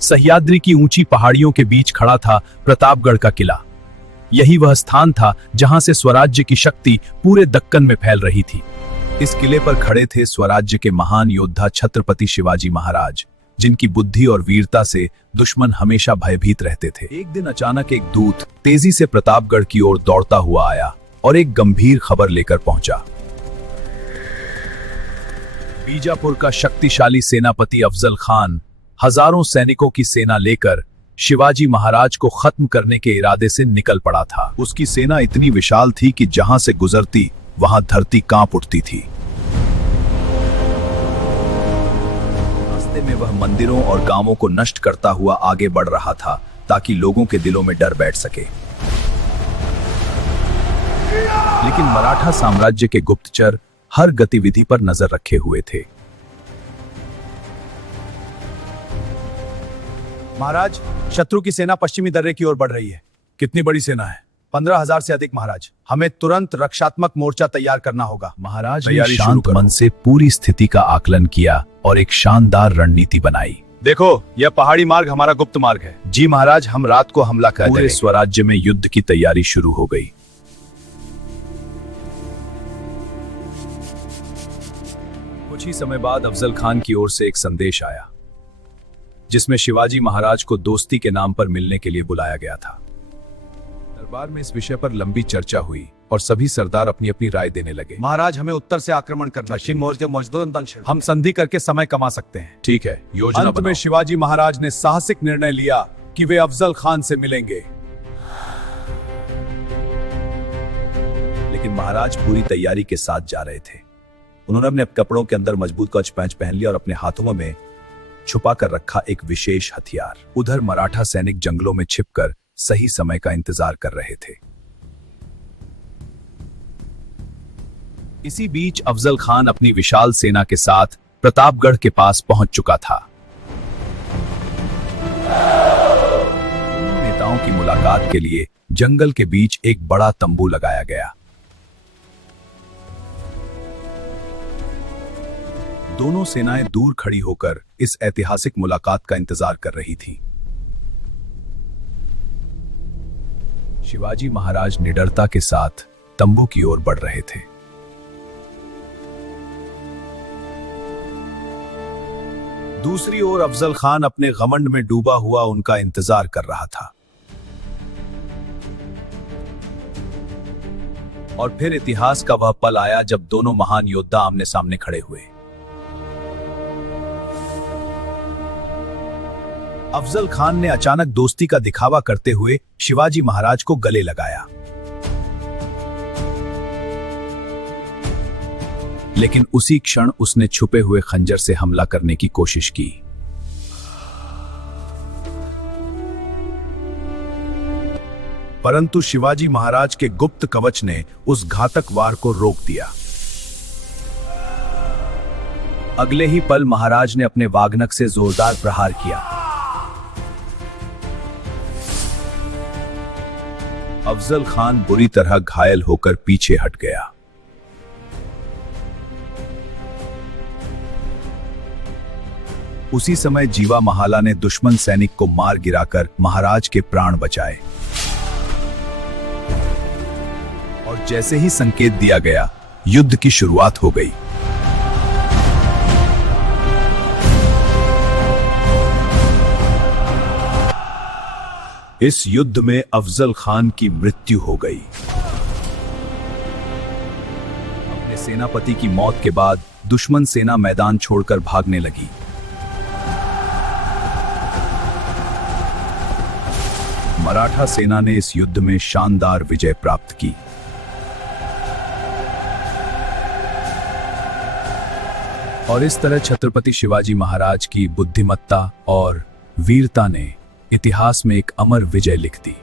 सह्याद्री की ऊंची पहाड़ियों के बीच खड़ा था प्रतापगढ़ का किला। यही वह स्थान था जहां से स्वराज्य की शक्ति पूरे दक्कन में फैल रही थी। इस किले पर खड़े थे स्वराज्य के महान योद्धा छत्रपति शिवाजी महाराज, जिनकी बुद्धि और वीरता से दुश्मन हमेशा भयभीत रहते थे। एक दिन अचानक एक दूत तेजी से प्रतापगढ़ की ओर दौड़ता हुआ आया और एक गंभीर खबर लेकर पहुंचा। बीजापुर का शक्तिशाली सेनापति अफजल खान हजारों सैनिकों की सेना लेकर शिवाजी महाराज को खत्म करने के इरादे से निकल पड़ा था। उसकी सेना इतनी विशाल थी कि जहां से गुजरती वहां धरती कांप उठती थी। रास्ते में वह मंदिरों और गांवों को नष्ट करता हुआ आगे बढ़ रहा था ताकि लोगों के दिलों में डर बैठ सके। लेकिन मराठा साम्राज्य के गुप्तचर हर गतिविधि पर नजर रखे हुए थे। महाराज, शत्रु की सेना पश्चिमी दर्रे की ओर बढ़ रही है। कितनी बड़ी सेना है? 15,000 से अधिक महाराज। हमें तुरंत रक्षात्मक मोर्चा तैयार करना होगा। महाराज ने शांत मन से पूरी स्थिति का आकलन किया और एक शानदार रणनीति बनाई। देखो, यह पहाड़ी मार्ग हमारा गुप्त मार्ग है। जी महाराज, हम रात को हमला कर पूरे स्वराज्य में युद्ध की तैयारी शुरू हो गई। कुछ ही समय बाद अफजल खान की ओर से एक संदेश आया, जिसमें शिवाजी महाराज को दोस्ती के नाम पर मिलने के लिए बुलाया गया था। दरबार में इस विषय पर लंबी चर्चा हुई और सभी सरदार अपनी अपनी राय देने लगे। महाराज, हमें उत्तर से आक्रमण करना, पश्चिम मोर्चे मजदूर हम संधि करके समय कमा सकते हैं। ठीक है, योजना अंत में शिवाजी महाराज ने साहसिक निर्णय लिया कि वे अफजल खान से मिलेंगे। लेकिन महाराज पूरी तैयारी के साथ जा रहे थे। उन्होंने अपने कपड़ों के अंदर मजबूत कवच पैंच पहन लिया और अपने हाथों में छुपा कर रखा एक विशेष हथियार। उधर मराठा सैनिक जंगलों में छिपकर सही समय का इंतजार कर रहे थे। इसी बीच अफजल खान अपनी विशाल सेना के साथ प्रतापगढ़ के पास पहुंच चुका था। नेताओं की मुलाकात के लिए जंगल के बीच एक बड़ा तंबू लगाया गया। दोनों सेनाएं दूर खड़ी होकर इस ऐतिहासिक मुलाकात का इंतजार कर रही थी। शिवाजी महाराज निडरता के साथ तंबू की ओर बढ़ रहे थे। दूसरी ओर अफजल खान अपने घमंड में डूबा हुआ उनका इंतजार कर रहा था। और फिर इतिहास का वह पल आया जब दोनों महान योद्धा आमने सामने खड़े हुए। अफजल खान ने अचानक दोस्ती का दिखावा करते हुए शिवाजी महाराज को गले लगाया, लेकिन उसी क्षण उसने छुपे हुए खंजर से हमला करने की कोशिश की। परंतु शिवाजी महाराज के गुप्त कवच ने उस घातक वार को रोक दिया। अगले ही पल महाराज ने अपने वाग्नक से जोरदार प्रहार किया। अफजल खान बुरी तरह घायल होकर पीछे हट गया। उसी समय जीवा महाला ने दुश्मन सैनिक को मार गिराकर महाराज के प्राण बचाए। और जैसे ही संकेत दिया गया, युद्ध की शुरुआत हो गई। इस युद्ध में अफजल खान की मृत्यु हो गई। अपने सेनापति की मौत के बाद दुश्मन सेना मैदान छोड़कर भागने लगी। मराठा सेना ने इस युद्ध में शानदार विजय प्राप्त की। और इस तरह छत्रपति शिवाजी महाराज की बुद्धिमत्ता और वीरता ने इतिहास में एक अमर विजय लिख दी।